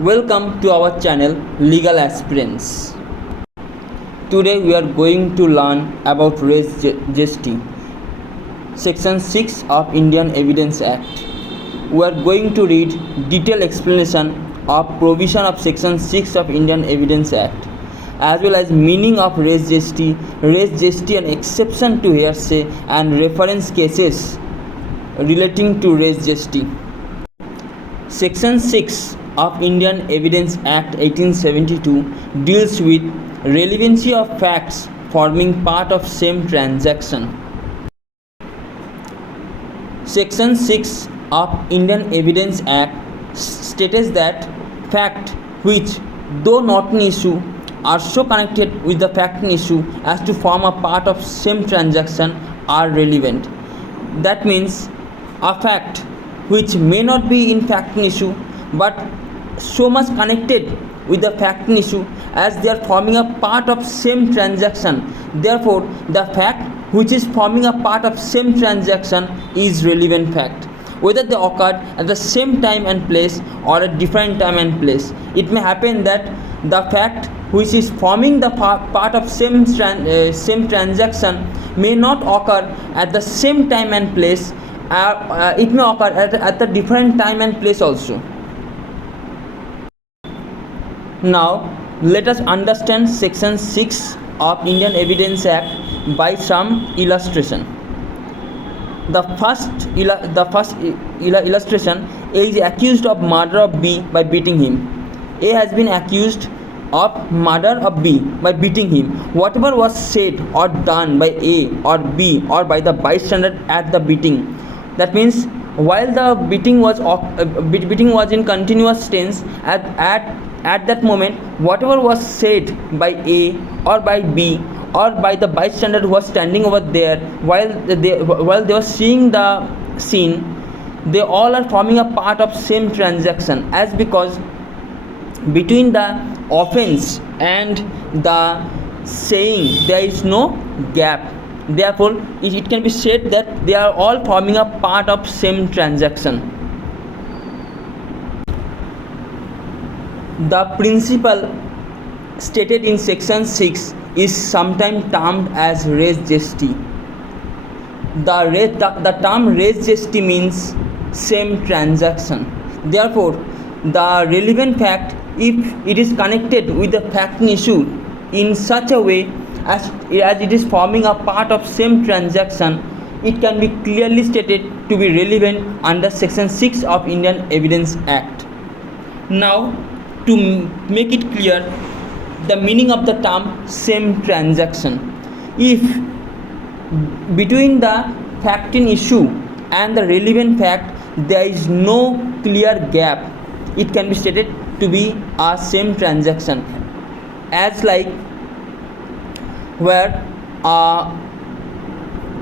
Welcome to our channel Legal Aspirants. Today we are going to learn about res geste, Section 6 of Indian Evidence Act. We are going to read detailed explanation of provision of Section 6 of Indian Evidence Act, as well as meaning of res geste and exception to hearsay, and reference cases relating to res geste. Section 6 of Indian Evidence Act 1872 deals with relevancy of facts forming part of same transaction. Section 6 of Indian Evidence Act states that facts which, though not in issue, are so connected with the fact in issue as to form a part of same transaction are relevant. That means a fact which may not be in fact in issue but so much connected with the fact in issue as they are forming a part of same transaction. Therefore, the fact which is forming a part of same transaction is relevant fact, whether they occurred at the same time and place or a different time and place. It may happen that the fact which is forming the part of same transaction may not occur at the same time and place. It may occur at a different time and place also. Now let us understand Section 6 of Indian Evidence Act by some illustration. The first illustration: A is accused of murder of B by beating him. A has been accused of murder of B by beating him. Whatever was said or done by A or B or by the bystander at the beating, that means while the beating was in continuous tense, at that moment, whatever was said by A or by B or by the bystander who was standing over there while they were seeing the scene, they all are forming a part of same transaction, as because between the offense and the saying there is no gap. Therefore, it can be said that they are all forming a part of same transaction. The principle stated in Section 6 is sometimes termed as res geste. The term res geste means same transaction. Therefore, the relevant fact, if it is connected with the fact in issue in such a way as it is forming a part of same transaction, it can be clearly stated to be relevant under Section 6 of Indian Evidence Act. Now, to make it clear, the meaning of the term same transaction: if between the fact in issue and the relevant fact there is no clear gap, it can be stated to be a same transaction. As like where a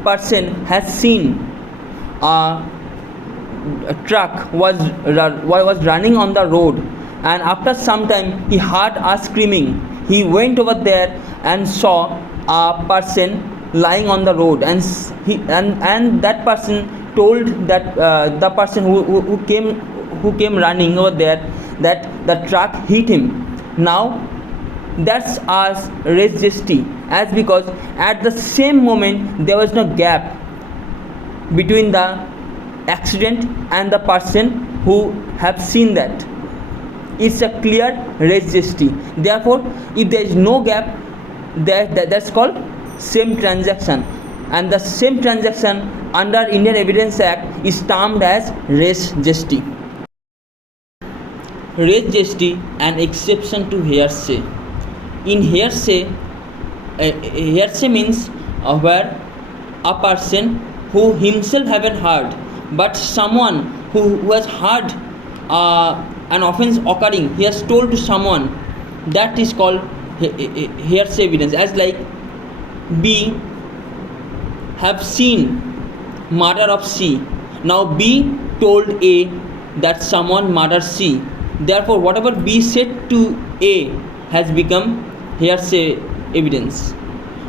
person has seen a truck was running on the road, and after some time he heard a screaming. He went over there and saw a person lying on the road, and that person told that the person who came running over there that the truck hit him. Now that's as res geste, as because at the same moment there was no gap between the accident and the person who have seen that. It's a clear res geste. Therefore, if there is no gap, that's called same transaction, and the same transaction under Indian Evidence Act is termed as res geste. Res geste, an exception to hearsay. In hearsay, hearsay means where a person who himself haven't heard, but someone who has heard an offense occurring, he has told to someone, that is called hearsay evidence. As like B have seen murder of C. Now B told A that someone murdered C. Therefore, whatever B said to A has become hearsay evidence.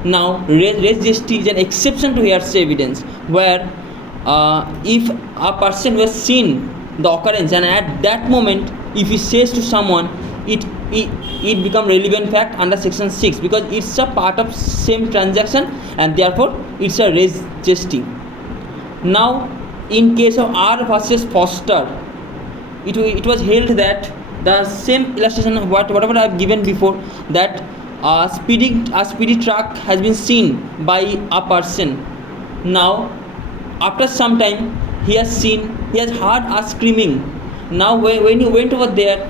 Now, res geste is an exception to hearsay evidence, where if a person who has seen the occurrence and at that moment if he says to someone, it become relevant fact under section 6 because it's a part of same transaction and therefore it's a res gesti. Now in case of R versus Foster, it was held that the same illustration whatever I have given before, that a speedy truck has been seen by a person. Now after some time he has heard a screaming. Now when he went over there,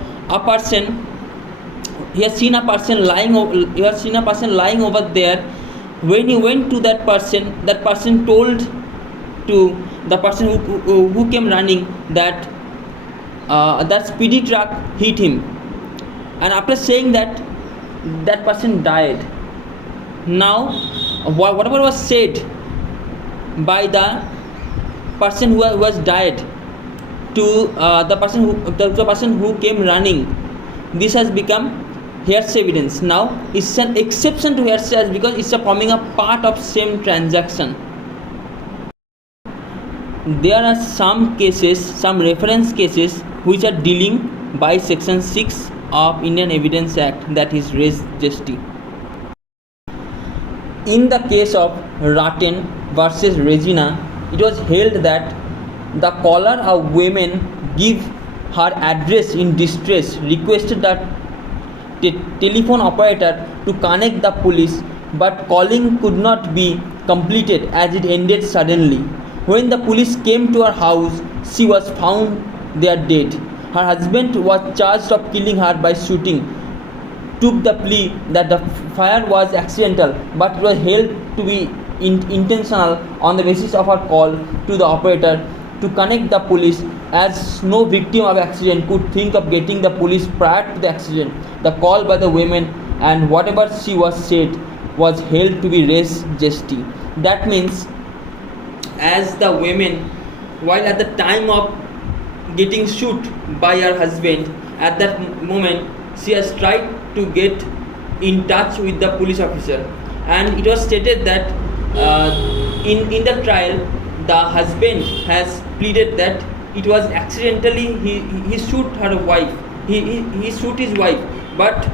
he has seen a person lying over there. When he went to that person told to the person who came running that that speedy truck hit him, and after saying that, that person died. Now whatever was said by the person who was died to the person who came running, this has become hearsay evidence. Now it's an exception to hearsay because it's forming a part of same transaction. There are some reference cases which are dealing by section 6 of Indian Evidence Act, that is res gesti. In the case of Ratten versus Regina, it was held that the caller, a woman, give her address in distress, requested that telephone operator to connect the police, but calling could not be completed as it ended suddenly. When the police came to her house, she was found there dead. Her husband was charged of killing her by shooting, took the plea that the fire was accidental, but it was held to be intentional on the basis of her call to the operator to connect the police, as no victim of accident could think of getting the police prior to the accident. The call by the woman and whatever she was said was held to be res gesti. That means, as the woman, while at the time of getting shot by her husband, at that moment she has tried to get in touch with the police officer, and it was stated that in the trial the husband has pleaded that it was accidentally he shoot her wife, he shoot his wife, but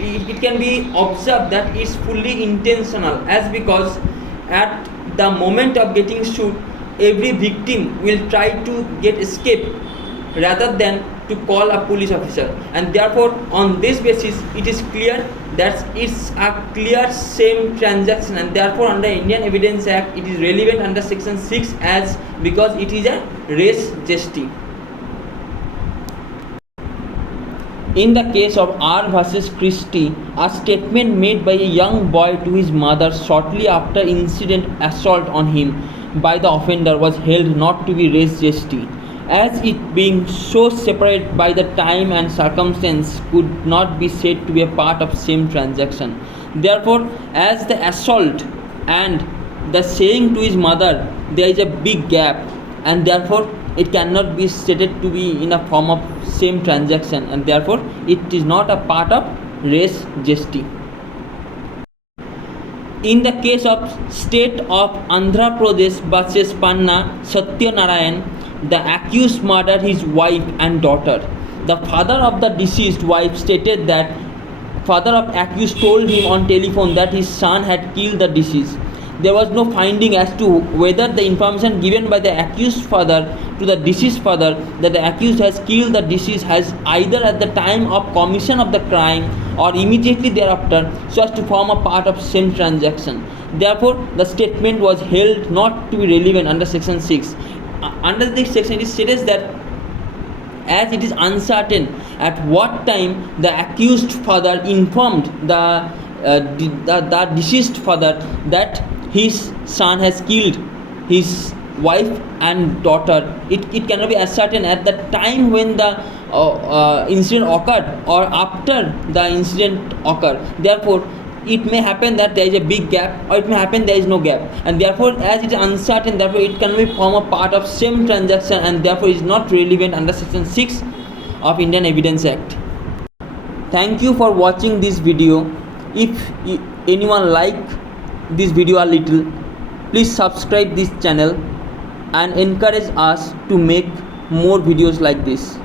it can be observed that it's fully intentional, as because at the moment of getting shot, every victim will try to get escape rather than to call a police officer, and therefore on this basis it is clear that it's a clear same transaction, and therefore under Indian Evidence Act it is relevant under section 6 as because it is a res gesti. In the case of R versus Christie, a statement made by a young boy to his mother shortly after incident assault on him by the offender was held not to be res gesti, as it being so separate by the time and circumstance could not be said to be a part of same transaction. Therefore, as the assault and the saying to his mother, there is a big gap, and therefore it cannot be stated to be in a form of same transaction, and therefore it is not a part of res gesti. In the case of state of Andhra Pradesh versus Panna Satyanarayan, the accused murdered his wife and daughter. The father of the deceased wife stated that father of accused told him on telephone that his son had killed the deceased. There was no finding as to whether the information given by the accused father to the deceased father that the accused has killed the deceased has either at the time of commission of the crime or immediately thereafter so as to form a part of same transaction. Therefore, the statement was held not to be relevant under section 6. Under this section, it states that as it is uncertain at what time the accused father informed the deceased father that his son has killed his wife and daughter, it cannot be ascertained at the time when the incident occurred or after the incident occurred. Therefore, it may happen that there is a big gap, or it may happen there is no gap, and therefore as it is uncertain, therefore it cannot be form a part of same transaction, and therefore is not relevant under section 6 of Indian Evidence Act. Thank you for watching this video. If anyone like this video a little, please subscribe this channel and encourage us to make more videos like this.